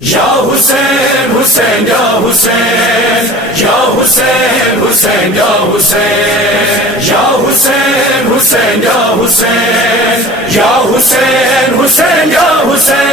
یا حسین حسین یا حسین یا حسین حسین یا حسین یا حسین حسین یا حسین یا حسین حسین یا حسین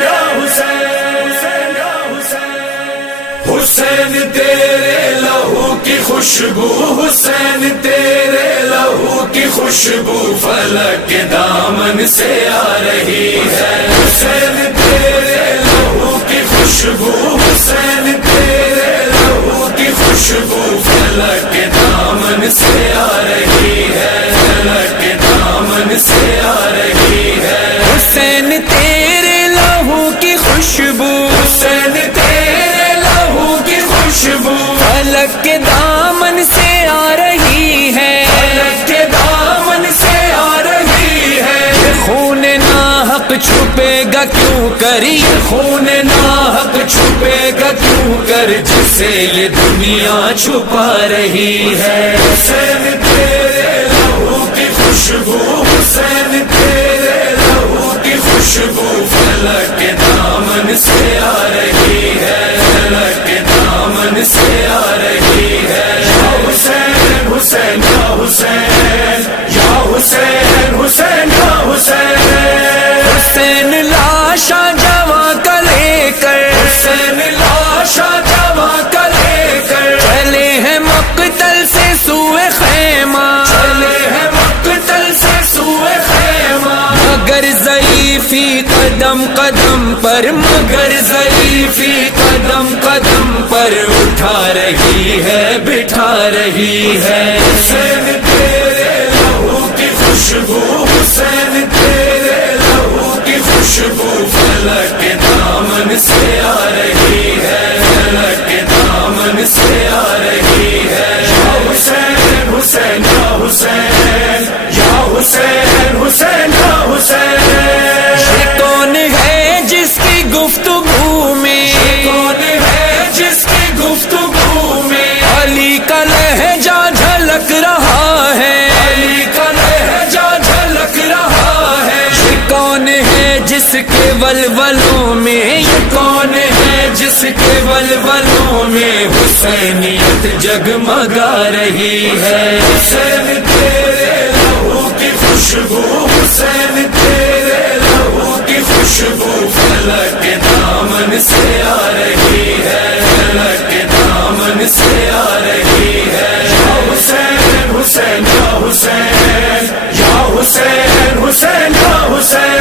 یا حسین یا حسین حسین تیرے لہو کی خوشبو حسین تیرے لہو کی خوشبو فلک کے دامن سے آ رہی ہے حسین تیرے لہو کی خوشبو حسین تیرے لہو کی خوشبو فلک کے دامن سے آ رہی ہے فلک کے دامن سے آ رہی ہے حسین تیرے لہو کی خوشبو حسین تیرے لہو کی خوشبو فلک کے دامن سے آ رہی ہے فلک کے دامن سے آ رہی ہے خون ناحق چھپے گا کیوں کر یہ خون ناحق چھپے گا کیوں کر جسے یہ دنیا چھپا رہی ہے حسین تیرے لہو کی خوشبو حسین تیرے لہو کی خوشبو فلک کے دامن سے آ رہی ہے فلک کے دامن سے آ رہی ہے یا حسین حسین یا حسین یا حسین حسین یا حسین حسین لاشا جواں کا لے کر حسین لاشا جواں کا لے کر چلے ہیں مقتل سے سوئے خیمہ چلے ہیں مقتل سے سوئے خیمہ مگر ضعیفی قدم قدم پر مگر ضعیفی قدم قدم پر اٹھا رہی ہے بٹھا رہی ہے حسین تیرے لہو کی خوشبو حسین تیرے لہو کی خوشبو فلک کے دامن سے آ رہی ہے فلک کے دامن سے آ رہی ہے یا حسین حسین یا حسین یا حسین حسین یا حسین یہ کون ہے جس کی گفتگو میں کون ہے جس کی گفتگو میں علی کا لہجہ جھلک رہا ہے علی کا لہجہ جھلک رہا ہے یہ کون ہے جس کے ولولوں میں یہ کون ہے جس کے ولولوں میں حسینیت جگمگا رہی ہے حسین تیرے لہو کی خوشبو حسین تیرے لہو کی خوشبو فلک کے دامن سے آ رہی ہے فلک کے دامن سے آ رہی ہے یا حسین حسین یا حسین یا حسین حسین یا حسین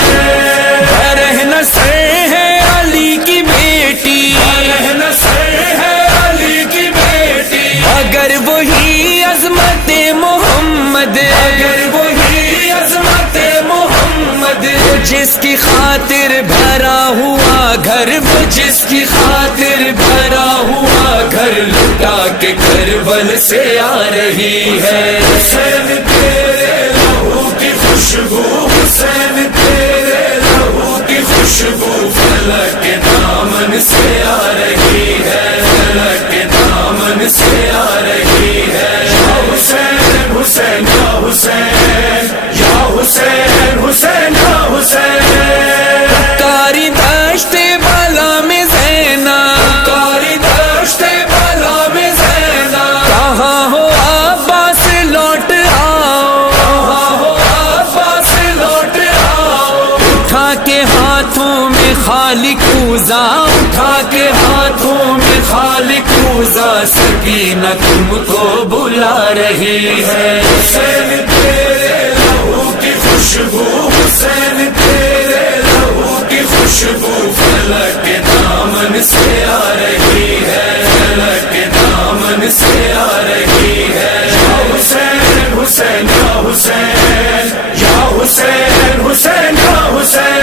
برہنہ سر ہے علی کی بیٹی رہنا سر ہے علی کی بیٹی اگر وہی عظمت محمد اگر وہی عظمت محمد جس کی خاطر بھرا ہوا گھر وہ جس کی خاطر بھرا ہوا گھر لٹا کے کربل سے آ رہی ہے حسین تیرے لہو کی خوشبو حسین تیرے لہو کی خوشبو فلک کے دامن سے آ رہی ہے فلک کے دامن سے آ رہی ہے یا حسین حسین یا حسین یا حسین حسین یا حسین کاری دشت بالا میں زینا کاری دشت بالا میں زینا کہاں ہو عباس لوٹ آؤ کہاں ہو عباس لوٹ آؤ اٹھا کے ہاتھوں میں خالق کوزا اٹھا کے ہاتھوں میں خالق کوزا سکینہ تم کو بلا رہی ہے حسین تیرے لہو کی خوشبو حسین تیرے لہو کی خوشبو فلک کے دامن سے آ رہی ہے فلک کے دامن سے آ رہی ہے یا حسین حسین یا حسین یا حسین حسین یا حسین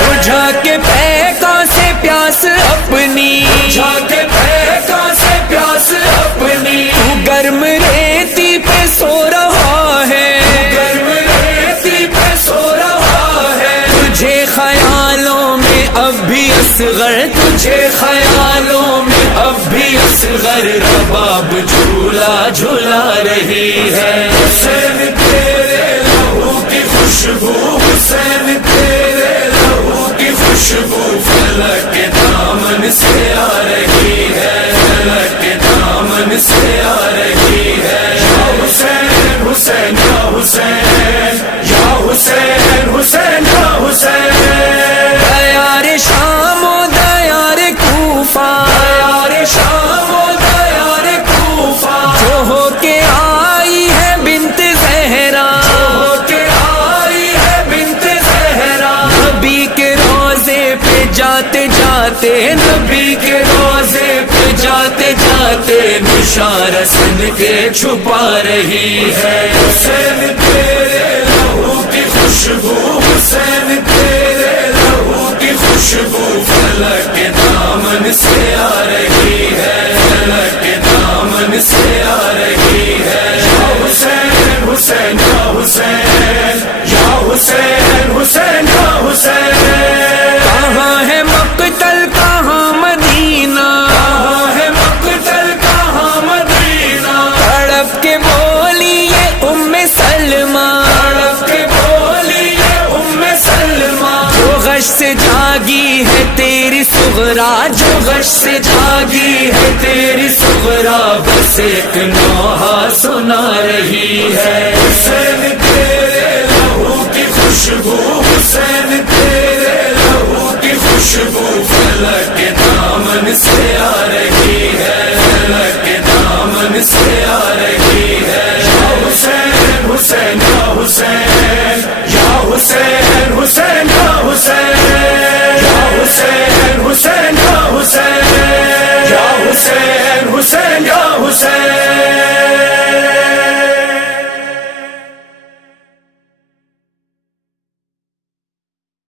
بجھا کے پیکا سے پیاس اپنی جا کے پھینکا سے پیاس اپنی تو گرم ریتی پہ سو رہا ہے گرم ریتی پہ سو رہا ہے تجھے خیالوں میں اب بھی اصغر تجھے خیالوں میں اب بھی اصغر رباب جھولا جھولا رہی ہے حسین تیرے لہو کی خوشبو حسین تیرے لہو کی خوشبو فلک سے آ رہی ہے، فلک کے دامن سے آ رہی ہے۔ یا حسین حسین یا حسین، یا حسین حسین یا حسین۔ دیار شام و دیار کوفہ، دیار شام و دیار کوفہ، جو ہو کے آئی ہے بنت زہرا، ہو کے آئی ہے بنت زہرا۔ نبی کے روزے پہ جاتے جاتے، نبی کے روزے پہ جاتے جاتے بشارت سن کے چھپا رہی ہے۔ حسین تیرے لہو کی خوشبو، حسین تیرے لہو کی خوشبو فلک کے دامن سے آ رہی ہے، فلک کے دامن سے آ رہی ہے۔ یا حسین حسین یا حسین، یا حسین حسین یا حسین۔ کہاں ہے مقتل کہاں مدینہ، کہاں ہے مقتل کہاں مدینہ، تڑپ کے بولی یہ ام سلمہ، تڑپ کے بولی یہ ام سلمہ۔ جو غش سے جاگی ہے تیری صغرا، جو غش سے جاگی ہے تیری صغرا، بس ایک نوحہ سنا رہی ہے۔ حسین تیرے لہو کی خوشبو، حسین تیرے لہو کی خوشبو فلک کے دامن سے آ رہی ہے، فلک کے دامن سے آ